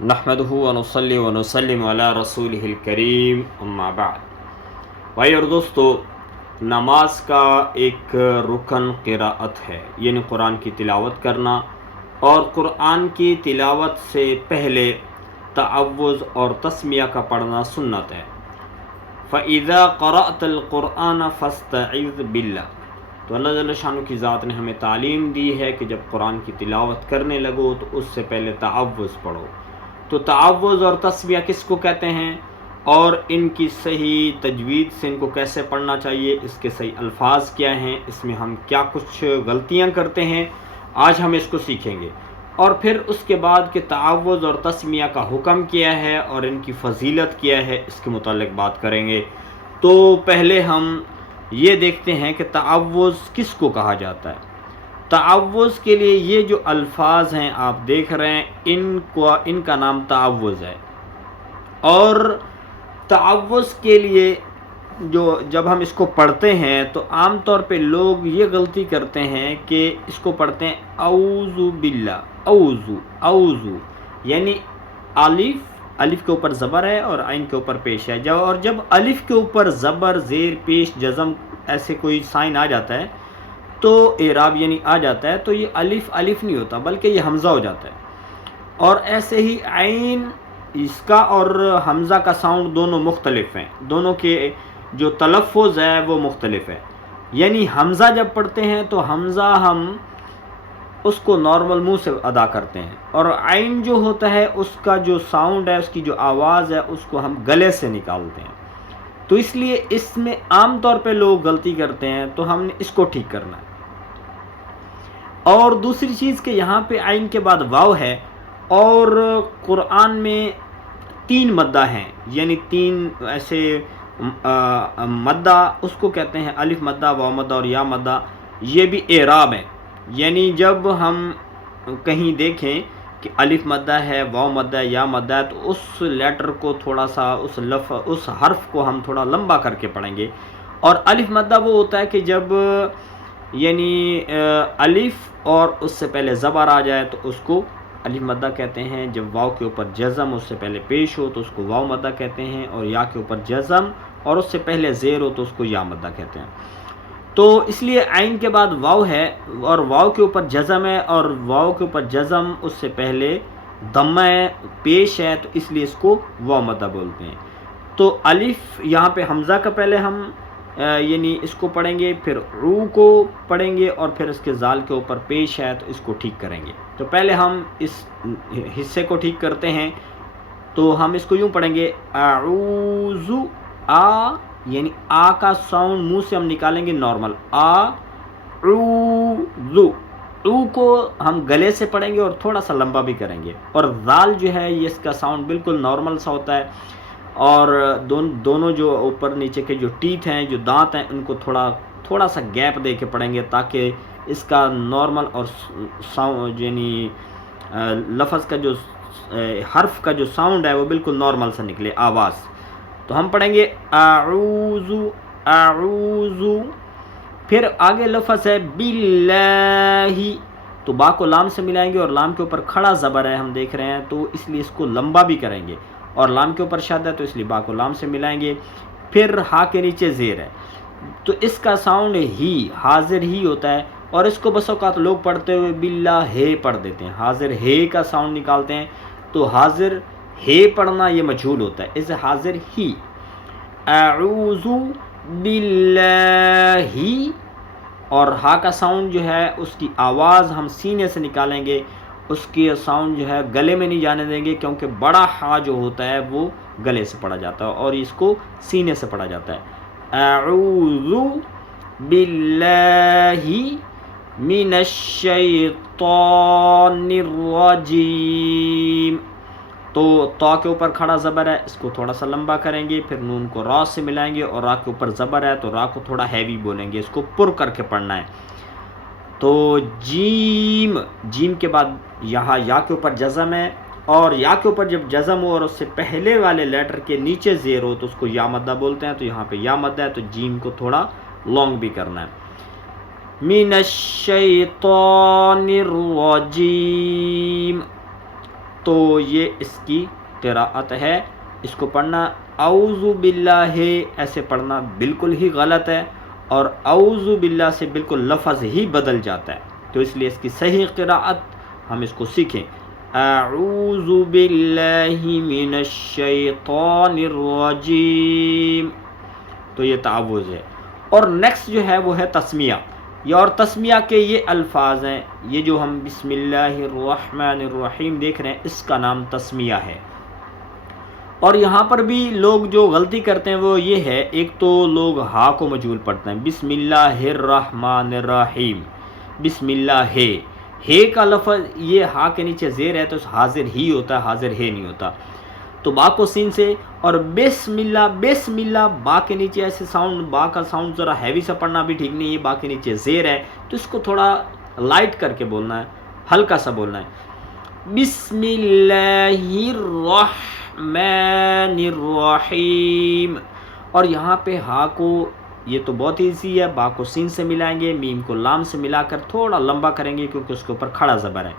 نحمدہ ونصلی ونسلم علی رسولہ الکریم اما بعد۔ بھائی اور دوستو، نماز کا ایک رکن قراءت ہے، یعنی قرآن کی تلاوت کرنا، اور قرآن کی تلاوت سے پہلے تعوذ اور تسمیہ کا پڑھنا سنت ہے۔ فَإِذَا قَرَأْتَ الْقُرْآنَ فَاسْتَعِذْ بِاللَّهِ، تو اللہ جل شانہ کی ذات نے ہمیں تعلیم دی ہے کہ جب قرآن کی تلاوت کرنے لگو تو اس سے پہلے تعوذ پڑھو۔ تو تعوذ اور تسمیہ کس کو کہتے ہیں، اور ان کی صحیح تجوید سے ان کو کیسے پڑھنا چاہیے، اس کے صحیح الفاظ کیا ہیں، اس میں ہم کیا کچھ غلطیاں کرتے ہیں، آج ہم اس کو سیکھیں گے۔ اور پھر اس کے بعد کہ تعوذ اور تسمیہ کا حکم کیا ہے اور ان کی فضیلت کیا ہے، اس کے متعلق بات کریں گے۔ تو پہلے ہم یہ دیکھتے ہیں کہ تعوذ کس کو کہا جاتا ہے۔ تعوذ کے لیے یہ جو الفاظ ہیں آپ دیکھ رہے ہیں، ان کا نام تعوذ ہے۔ اور تعوذ کے لیے جب ہم اس کو پڑھتے ہیں تو عام طور پہ لوگ یہ غلطی کرتے ہیں کہ اس کو پڑھتے ہیں اعوذ باللہ، اعوذ، یعنی الف کے اوپر زبر ہے اور عین کے اوپر پیش ہے، جب الف کے اوپر زبر، زیر، پیش، جزم ایسے کوئی سائن آ جاتا ہے تو اعراب یعنی آ جاتا ہے، تو یہ الف نہیں ہوتا بلکہ یہ حمزہ ہو جاتا ہے۔ اور ایسے ہی عین، اس کا اور حمزہ کا ساؤنڈ دونوں مختلف ہیں، دونوں کے جو تلفظ ہے وہ مختلف ہے۔ یعنی حمزہ جب پڑھتے ہیں تو حمزہ ہم اس کو نارمل منہ سے ادا کرتے ہیں، اور عین جو ہوتا ہے اس کا جو ساؤنڈ ہے، اس کی جو آواز ہے، اس کو ہم گلے سے نکالتے ہیں۔ تو اس لیے اس میں عام طور پہ لوگ غلطی کرتے ہیں، تو ہم نے اس کو ٹھیک کرنا ہے۔ اور دوسری چیز کہ یہاں پہ عین کے بعد واو ہے، اور قرآن میں 3 مدہ ہیں، یعنی 3 ایسے مدہ، اس کو کہتے ہیں الف مدہ، واو مدہ اور یا مدہ۔ یہ بھی اعراب ہے، یعنی جب ہم کہیں دیکھیں کہ الف مدہ ہے، واو مدہ ہے، یا مدہ ہے، تو اس لیٹر کو تھوڑا سا، اس حرف کو ہم تھوڑا لمبا کر کے پڑھیں گے۔ اور الف مدہ وہ ہوتا ہے کہ جب یعنی الف اور اس سے پہلے زبر آ جائے تو اس کو الف مدہ کہتے ہیں۔ جب واو کے اوپر جزم اس سے پہلے پیش ہو تو اس کو واو مدہ کہتے ہیں، اور یا کے اوپر جزم اور اس سے پہلے زیر ہو تو اس کو یا مدہ کہتے ہیں۔ تو اس لیے عین کے بعد واو ہے، اور واو کے اوپر جزم ہے، اور واو کے اوپر جزم اس سے پہلے ضمہ ہے، پیش ہے، تو اس لیے اس کو واو مدہ بولتے ہیں۔ تو الف یہاں پہ حمزہ کا پہلے ہم یعنی اس کو پڑھیں گے، پھر رو کو پڑھیں گے، اور پھر اس کے زال کے اوپر پیش ہے تو اس کو ٹھیک کریں گے۔ تو پہلے ہم اس حصے کو ٹھیک کرتے ہیں، تو ہم اس کو یوں پڑھیں گے اعوذ، یعنی آ کا ساؤنڈ منہ سے ہم نکالیں گے نارمل، او کو ہم گلے سے پڑھیں گے اور تھوڑا سا لمبا بھی کریں گے، اور ذال جو ہے یہ اس کا ساؤنڈ بالکل نارمل سا ہوتا ہے، اور دونوں جو اوپر نیچے کے جو ٹیتھ ہیں، جو دانت ہیں، ان کو تھوڑا سا گیپ دے کے پڑھیں گے، تاکہ اس کا نارمل اور یعنی لفظ کا جو حرف کا جو ساؤنڈ ہے وہ بالکل نارمل سے نکلے، آواز۔ تو ہم پڑھیں گے اعوذ، اعوذ، پھر آگے لفظ ہے باللہ، تو با کو لام سے ملائیں گے، اور لام کے اوپر کھڑا زبر ہے ہم دیکھ رہے ہیں، تو اس لیے اس کو لمبا بھی کریں گے، اور لام کے اوپر شد ہے تو اس لیے با کو لام سے ملائیں گے۔ پھر ہا کے نیچے زیر ہے، تو اس کا ساؤنڈ ہی، حاضر ہی ہوتا ہے، اور اس کو بس اوقات لوگ پڑھتے ہوئے باللہ ہے پڑھ دیتے ہیں، حاضر ہے کا ساؤنڈ نکالتے ہیں، تو حاضر ہے پڑھنا یہ مجہول ہوتا ہے، اسے حاضر ہی، اعوذ باللہ، اور ہا کا ساؤنڈ جو ہے اس کی آواز ہم سینے سے نکالیں گے، اس کی ساؤنڈ جو ہے گلے میں نہیں جانے دیں گے، کیونکہ بڑا ہا جو ہوتا ہے وہ گلے سے پڑھا جاتا ہے اور اس کو سینے سے پڑھا جاتا ہے۔ اعوذ باللہ من الشیطان الرجیم، تو تا کے اوپر کھڑا زبر ہے، اس کو تھوڑا سا لمبا کریں گے، پھر نون کو را سے ملائیں گے، اور را کے اوپر زبر ہے تو را کو تھوڑا ہیوی بولیں گے، اس کو پر کر کے پڑھنا ہے۔ تو جیم کے بعد یہاں یا کے اوپر جزم ہے، اور یا کے اوپر جب جزم ہو اور اس سے پہلے والے لیٹر کے نیچے زیر ہو تو اس کو یا مدہ بولتے ہیں، تو یہاں پہ یا مدہ ہے تو جیم کو تھوڑا لانگ بھی کرنا ہے۔ من الشیطان الرجیم، تو یہ اس کی قراءت ہے. اس کو پڑھنا اعوذ باللہ ایسے پڑھنا بالکل ہی غلط ہے، اور اعوذ باللہ سے بالکل لفظ ہی بدل جاتا ہے. تو اس لیے اس کی صحیح قراءت ہم اس کو سیکھیں. اعوذ باللہ من الشیطان الرجیم، تو یہ تعوذ ہے. اور نیکسٹ جو ہے وہ ہے تسمیہ. یہ اور تسمیہ کے یہ الفاظ ہیں، یہ جو ہم بسم اللہ الرحمن الرحیم دیکھ رہے ہیں اس کا نام تسمیہ ہے. اور یہاں پر بھی لوگ جو غلطی کرتے ہیں وہ یہ ہے، ایک تو لوگ ہا کو مجہول پڑھتے ہیں، بسم اللہ الرحمن الرحیم، بسم اللہ ہے کا لفظ یہ ہا کے نیچے زیر ہے تو حاضر ہی ہوتا ہے، حاضر ہے نہیں ہوتا. تو با کو سین سے، اور بسم اللہ، بسم اللہ با کے نیچے ایسے ساؤنڈ، با کا ساؤنڈ ذرا ہیوی سا پڑھنا بھی ٹھیک نہیں ہے. با کے نیچے زیر ہے تو اس کو تھوڑا لائٹ کر کے بولنا ہے، ہلکا سا بولنا ہے. بسم اللہ الرحمن الرحیم. اور یہاں پہ ہا کو، یہ تو بہت ایزی ہے، با کو سین سے ملائیں گے، میم کو لام سے ملا کر تھوڑا لمبا کریں گے کیونکہ اس کے اوپر کھڑا زبر ہے.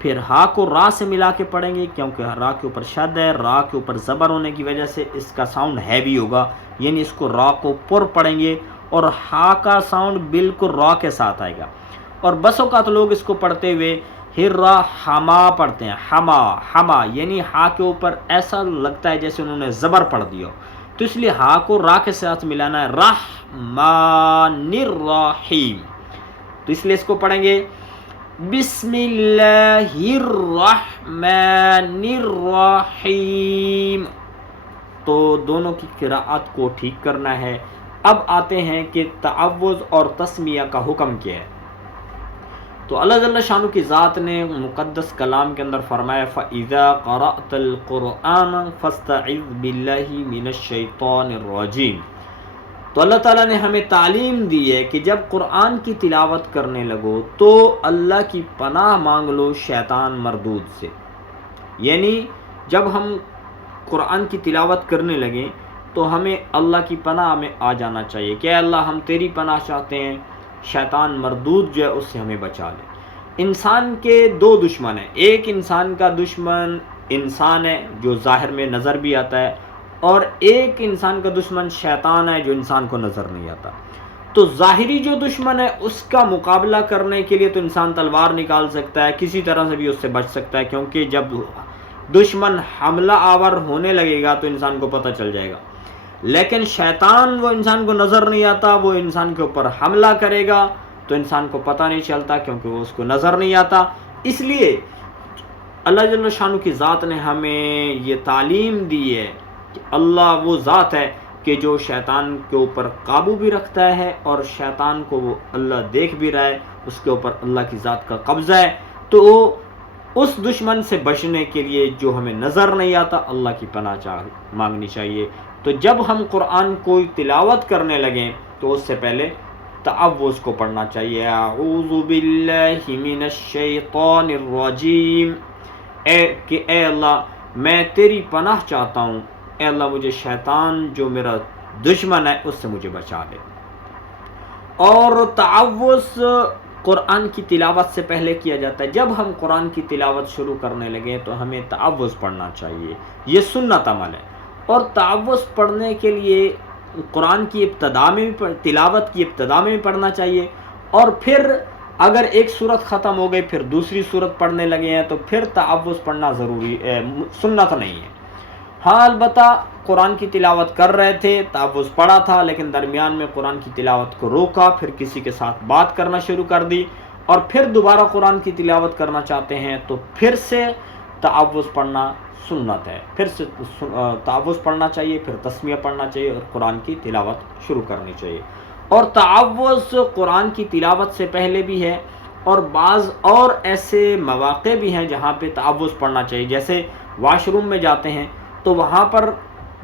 پھر ہا کو را سے ملا کے پڑھیں گے کیونکہ را کے اوپر شد ہے، را کے اوپر زبر ہونے کی وجہ سے اس کا ساؤنڈ ہیوی ہوگا، یعنی اس کو را کو پر پڑھیں گے اور ہا کا ساؤنڈ بالکل را کے ساتھ آئے گا. اور بس اوقات لوگ اس کو پڑھتے ہوئے ہرا ہما پڑھتے ہیں، ہما ہما، یعنی ہا کے اوپر ایسا لگتا ہے جیسے انہوں نے زبر پڑھ دیا. تو اس لیے ہا کو را کے ساتھ ملانا ہے، رحمان الرحیم. تو اس لیے اس کو پڑھیں گے بسم اللہ الرحمن الرحیم. تو دونوں کی قراءت کو ٹھیک کرنا ہے. اب آتے ہیں کہ تعوذ اور تسمیہ کا حکم کیا ہے. تو اللہ جل شانہ کی ذات نے مقدس کلام کے اندر فرمایا فَإِذَا قَرَأْتَ الْقُرْآنَ فَاسْتَعِذْ بِاللَّهِ مِنَ الشَّيْطَانِ الرَّجِيمِ. تو اللہ تعالیٰ نے ہمیں تعلیم دی ہے کہ جب قرآن کی تلاوت کرنے لگو تو اللہ کی پناہ مانگ لو شیطان مردود سے. یعنی جب ہم قرآن کی تلاوت کرنے لگیں تو ہمیں اللہ کی پناہ میں آ جانا چاہیے کہ اے اللہ ہم تیری پناہ چاہتے ہیں، شیطان مردود جو ہے اس سے ہمیں بچا لے. انسان کے دو دشمن ہیں، ایک انسان کا دشمن انسان ہے جو ظاہر میں نظر بھی آتا ہے، اور ایک انسان کا دشمن شیطان ہے جو انسان کو نظر نہیں آتا. تو ظاہری جو دشمن ہے اس کا مقابلہ کرنے کے لیے تو انسان تلوار نکال سکتا ہے، کسی طرح سے بھی اس سے بچ سکتا ہے، کیونکہ جب دشمن حملہ آور ہونے لگے گا تو انسان کو پتہ چل جائے گا. لیکن شیطان وہ انسان کو نظر نہیں آتا، وہ انسان کے اوپر حملہ کرے گا تو انسان کو پتہ نہیں چلتا کیونکہ وہ اس کو نظر نہیں آتا. اس لیے اللہ جل شانہ کی ذات نے ہمیں یہ تعلیم دی ہے کہ اللہ وہ ذات ہے کہ جو شیطان کے اوپر قابو بھی رکھتا ہے، اور شیطان کو وہ اللہ دیکھ بھی رہا ہے، اس کے اوپر اللہ کی ذات کا قبضہ ہے. تو اس دشمن سے بچنے کے لیے جو ہمیں نظر نہیں آتا اللہ کی پناہ مانگنی چاہیے. تو جب ہم قرآن کو تلاوت کرنے لگیں تو اس سے پہلے تعوذ کو پڑھنا چاہیے. اعوذ باللہ من الشیطان الرجیم، اے اللہ میں تیری پناہ چاہتا ہوں، اے اللہ مجھے شیطان جو میرا دشمن ہے اس سے مجھے بچا لے. اور تعوذ قرآن کی تلاوت سے پہلے کیا جاتا ہے. جب ہم قرآن کی تلاوت شروع کرنے لگیں تو ہمیں تعوذ پڑھنا چاہیے، یہ سنت عمل ہے. اور تعوذ پڑھنے کے لیے قرآن کی ابتدا میں بھی تلاوت کی ابتدا میں بھی پڑھنا چاہیے، اور پھر اگر ایک صورت ختم ہو گئی پھر دوسری صورت پڑھنے لگے ہیں تو پھر تعوذ پڑھنا ضروری سنت نہیں ہے. ہاں البتہ قرآن کی تلاوت کر رہے تھے، تعوذ پڑھا تھا، لیکن درمیان میں قرآن کی تلاوت کو روکا، پھر کسی کے ساتھ بات کرنا شروع کر دی، اور پھر دوبارہ قرآن کی تلاوت کرنا چاہتے ہیں تو پھر سے تعوذ پڑھنا سنت ہے. پھر سے تعوذ پڑھنا چاہیے، پھر تسمیہ پڑھنا چاہیے اور قرآن کی تلاوت شروع کرنی چاہیے. اور تعوذ قرآن کی تلاوت سے پہلے بھی ہے، اور بعض اور ایسے مواقع بھی ہیں جہاں پہ تعوذ پڑھنا چاہیے. جیسے واش روم میں جاتے ہیں تو وہاں پر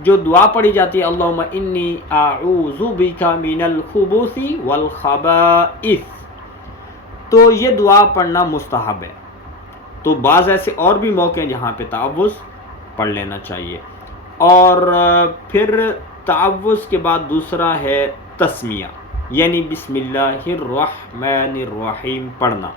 جو دعا پڑھی جاتی ہے اللہم انی اعوذ بک من الخبث والخبائث، تو یہ دعا پڑھنا مستحب ہے. تو بعض ایسے اور بھی موقع ہیں جہاں پہ تعوذ پڑھ لینا چاہیے. اور پھر تعوذ کے بعد دوسرا ہے تسمیہ، یعنی بسم اللہ الرحمن الرحیم پڑھنا.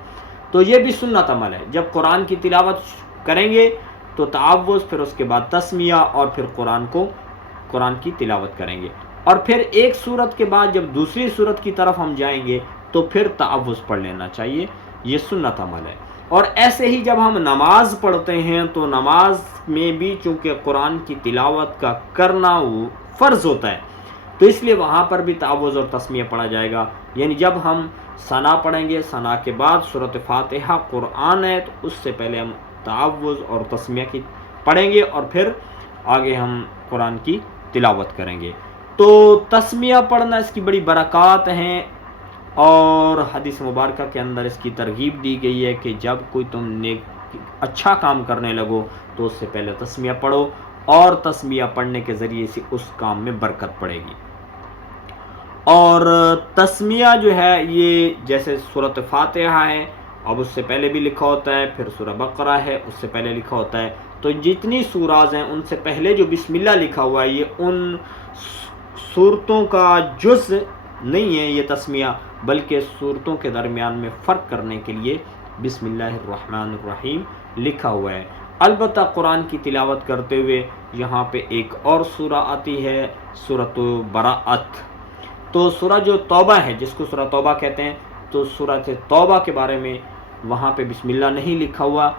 تو یہ بھی سنت عمل ہے. جب قرآن کی تلاوت کریں گے تو تعوذ، پھر اس کے بعد تسمیہ، اور پھر قرآن کی تلاوت کریں گے، اور پھر ایک صورت کے بعد جب دوسری صورت کی طرف ہم جائیں گے تو پھر تعوذ پڑھ لینا چاہیے، یہ سنت عمل ہے۔ اور ایسے ہی جب ہم نماز پڑھتے ہیں تو نماز میں بھی چونکہ قرآن کی تلاوت کا کرنا وہ فرض ہوتا ہے، تو اس لیے وہاں پر بھی تعوذ اور تسمیہ پڑھا جائے گا۔ یعنی جب ہم ثنا پڑھیں گے، ثنا کے بعد سورۃ فاتحہ قرآن ہے تو اس سے پہلے ہم تعوذ اور تسمیہ کی پڑھیں گے، اور پھر آگے ہم قرآن کی تلاوت کریں گے۔ تو تسمیہ پڑھنا اس کی بڑی برکات ہیں، اور حدیث مبارکہ کے اندر اس کی ترغیب دی گئی ہے کہ جب کوئی تم نیک اچھا کام کرنے لگو تو اس سے پہلے تسمیہ پڑھو، اور تسمیہ پڑھنے کے ذریعے سے اس کام میں برکت پڑے گی۔ اور تسمیہ جو ہے یہ جیسے سورۃ فاتحہ ہے، اب اس سے پہلے بھی لکھا ہوتا ہے، پھر سورہ بقرہ ہے اس سے پہلے لکھا ہوتا ہے، تو جتنی سوراز ہیں ان سے پہلے جو بسم اللہ لکھا ہوا ہے یہ ان صورتوں کا جز نہیں ہے یہ تسمیہ، بلکہ صورتوں کے درمیان میں فرق کرنے کے لیے بسم اللہ الرحمن الرحیم لکھا ہوا ہے۔ البتہ قرآن کی تلاوت کرتے ہوئے یہاں پہ ایک اور سورہ آتی ہے، سورۃ براءت۔ تو سورہ جو توبہ ہے، جس کو سورہ توبہ کہتے ہیں، تو سورۃ توبہ کے بارے میں وہاں پہ بسم اللہ نہیں لکھا ہوا،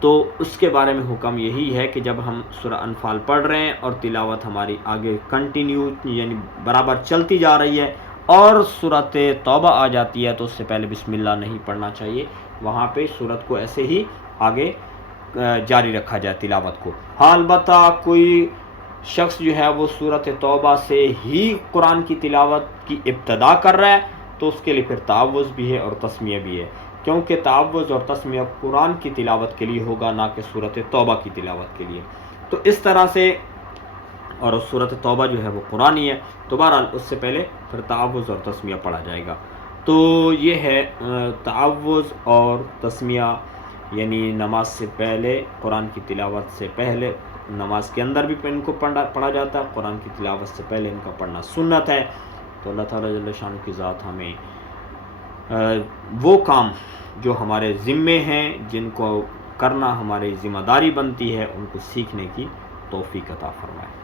تو اس کے بارے میں حکم یہی ہے کہ جب ہم سورہ انفال پڑھ رہے ہیں اور تلاوت ہماری آگے کنٹینیو یعنی برابر چلتی جا رہی ہے اور سورۃ توبہ آ جاتی ہے تو اس سے پہلے بسم اللہ نہیں پڑھنا چاہیے، وہاں پہ سورت کو ایسے ہی آگے جاری رکھا جائے تلاوت کو۔ ہاں البتہ کوئی شخص جو ہے وہ سورۃ توبہ سے ہی قرآن کی تلاوت کی ابتدا کر رہا ہے تو اس کے لیے پھر تعوذ بھی ہے اور تسمیہ بھی ہے، کیونکہ تعوذ اور تسمیہ قرآن کی تلاوت کے لیے ہوگا، نہ کہ سورۃ توبہ کی تلاوت کے لیے۔ تو اس طرح سے، اور سورۃ توبہ جو ہے وہ قرآنی ہے، تو بہرحال اس سے پہلے پھر تعوذ اور تسمیہ پڑھا جائے گا۔ تو یہ ہے تعوذ اور تسمیہ، یعنی نماز سے پہلے، قرآن کی تلاوت سے پہلے، نماز کے اندر بھی ان کو پڑھا جاتا ہے، قرآن کی تلاوت سے پہلے ان کا پڑھنا سنت ہے۔ تو اللہ تعالیٰ جل شانہ کی ذات ہمیں وہ کام جو ہمارے ذمے ہیں، جن کو کرنا ہماری ذمہ داری بنتی ہے، ان کو سیکھنے کی توفیق عطا فرمائے۔